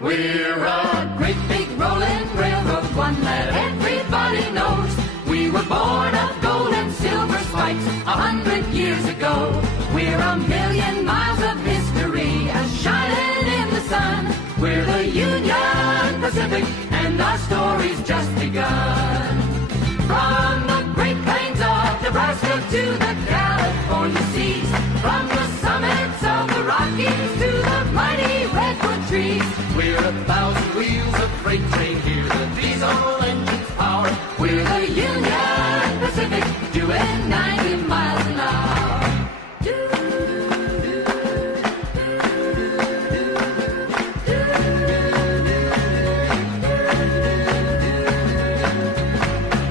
We're a great big rolling railroad, one that everybody knows. We were born of gold and silver spikes 100 years ago. We're a million miles of history, a shining in the sun. We're the Union Pacific, and our story's just begun. From the Great Plains of Nebraska to the California seas, from the summits of the Rockies to the mighty redwood trees, we're 1,000 wheels of freight train